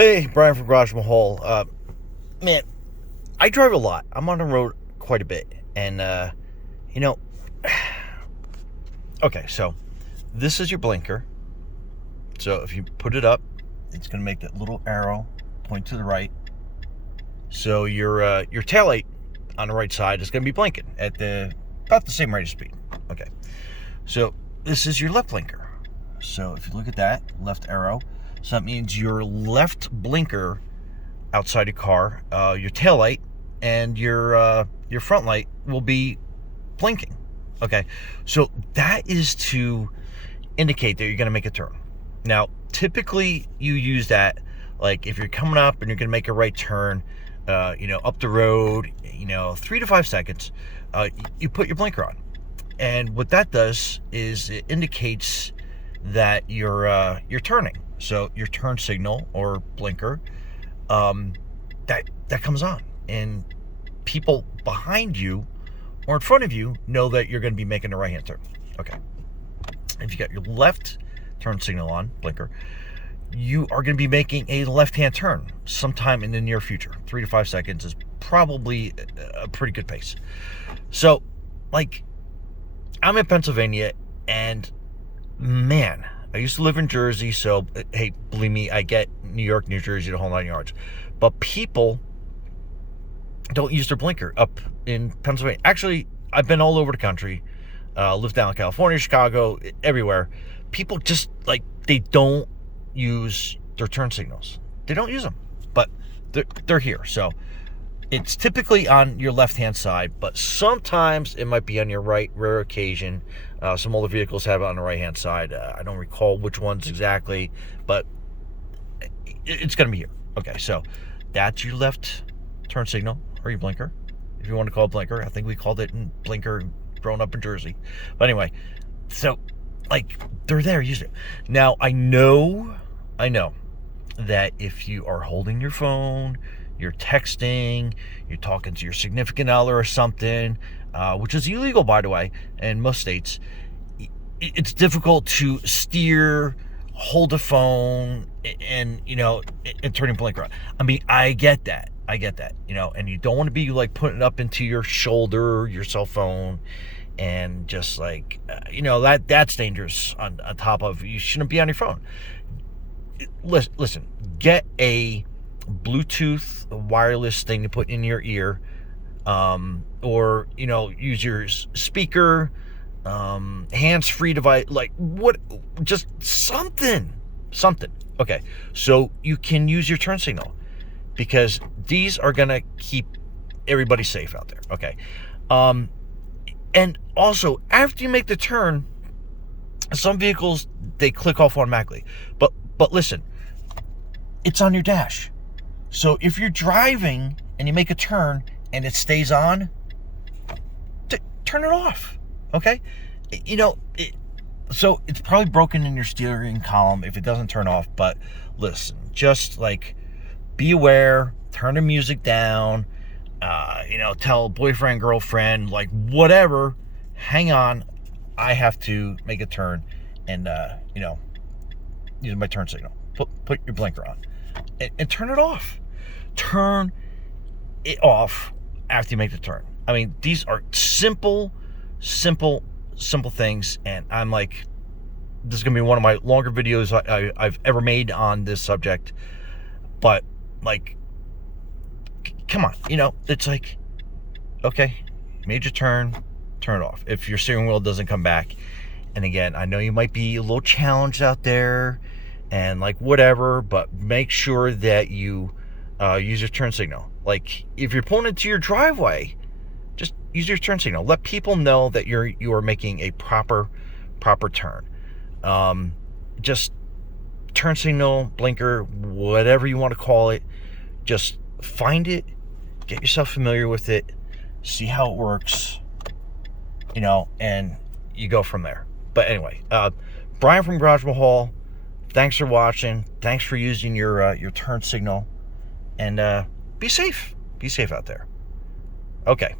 Hey, Brian from Garage Mahal. Man, I drive a lot. I'm on the road quite a bit. And, you know, okay, so this is your blinker. So if you put it up, it's going to make that little arrow point to the right. So your taillight on the right side is going to be blinking at about the same rate of speed. Okay, so this is your left blinker. So if you look at that left arrow, so that means your left blinker outside your car, your taillight and your front light will be blinking. Okay, so that is to indicate that you're going to make a turn. Now, typically you use that like if you're coming up and you're going to make a right turn, up the road, 3 to 5 seconds, you put your blinker on. And what that does is it indicates that you're turning. So your turn signal or blinker, that comes on, and people behind you or in front of you know that you're going to be making a right-hand turn. Okay. If you got your left turn signal on, blinker, you are going to be making a left-hand turn sometime in the near future. 3 to 5 seconds is probably a pretty good pace. So, like, I'm in Pennsylvania, and man, I used to live in Jersey, so, hey, believe me, I get New York, New Jersey, the whole 9 yards. But people don't use their blinker up in Pennsylvania. Actually, I've been all over the country, lived down in California, Chicago, everywhere. People just, like, they don't use their turn signals. They don't use them, but they're here. So it's typically on your left-hand side, but sometimes it might be on your right, rare occasion. Some older vehicles have it on the right-hand side. I don't recall which ones exactly, but it's going to be here. Okay, so that's your left turn signal or your blinker, if you want to call it blinker. I think we called it blinker growing up in Jersey. But anyway, so, like, they're there, use it. Now, I know that if you are holding your phone, you're texting, you're talking to your significant other or something, which is illegal, by the way, in most states, it's difficult to steer, hold a phone, and turn your blinker on. I mean, I get that, and you don't want to be, like, putting it up into your shoulder, your cell phone, and just, like, that's dangerous on top of, you shouldn't be on your phone. Listen, get a Bluetooth wireless thing to put in your ear, or use your speaker, hands-free device, like just something. Okay, so you can use your turn signal, because these are gonna keep everybody safe out there. Okay, and also after you make the turn, some vehicles, they click off automatically, but listen, it's on your dash. So if you're driving and you make a turn and it stays on, turn it off, okay? So it's probably broken in your steering column if it doesn't turn off, but listen, just, like, be aware, turn the music down, tell boyfriend, girlfriend, like, whatever, hang on, I have to make a turn, and, use my turn signal. Put your blinker on. And turn it off. Turn it off after you make the turn. I mean, these are simple things, and I'm like, this is going to be one of my longer videos I've ever made on this subject, but, like, come on, it's like, okay, made your turn it off. If your steering wheel doesn't come back, and again, I know you might be a little challenged out there, and, like, whatever, but make sure that you use your turn signal. Like, if you're pulling into your driveway, just use your turn signal. Let people know that you are making a proper turn. Just turn signal, blinker, whatever you want to call it. Just find it, get yourself familiar with it, see how it works, and you go from there. But anyway, Brian from Garage Mahal, thanks for watching. Thanks for using your turn signal. And be safe. Be safe out there. Okay.